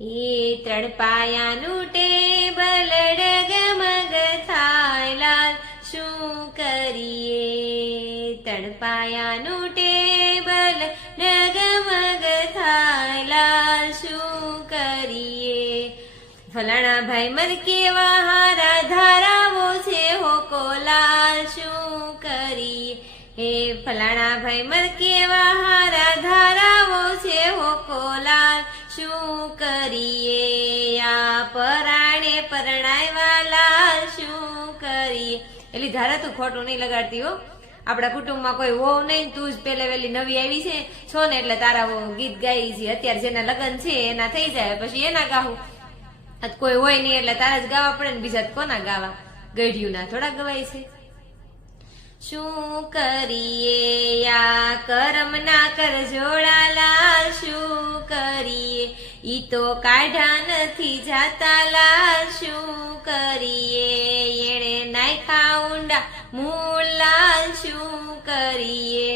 એ ત્રણ પાયાનું ટેબલ ડગમગ થાય લાલ શું કરીએ? ત્રણ પાયાનું ટેબલ ડગમગ થાય લાલ શું કરીએ? ફલાણા ભાઈ મર કેવા હારા ધારાવો છે હોકો લાલ શું કરીએ? હે ફલાણા ભાઈ મર કેવા હારા ધારાવો છે હોકો લાલ શું કરીએ? આ પરાણે પરણાવ્યા લાલ શું કરીએ? એલી ધારા તું ખોટું નહીં લગાડતી હો. આપણા કુટુંબમાં કોઈ વહુ નહીં, તું જ પેલે વેલી નવી આવી છે છો ને એટલે તારા ગીત ગાઈ છે. અત્યારે જેના લગ્ન છે એના થઈ જાય પછી એના ગાવું, કોઈ હોય નહીં એટલે તારા જ ગાવા પડે ને, બીજા કોના ગાવા? ગઢિયું ના થોડા ગવાય છે. શું કરીએ? આ કરમ ના કર જોડા લાલ શું કરીએ? ઈ તો કાઢા નથી જાતા લાલ શું કરીએ? એણે નાખ્યા ઊંડા મૂળ લાલ શું કરીએ?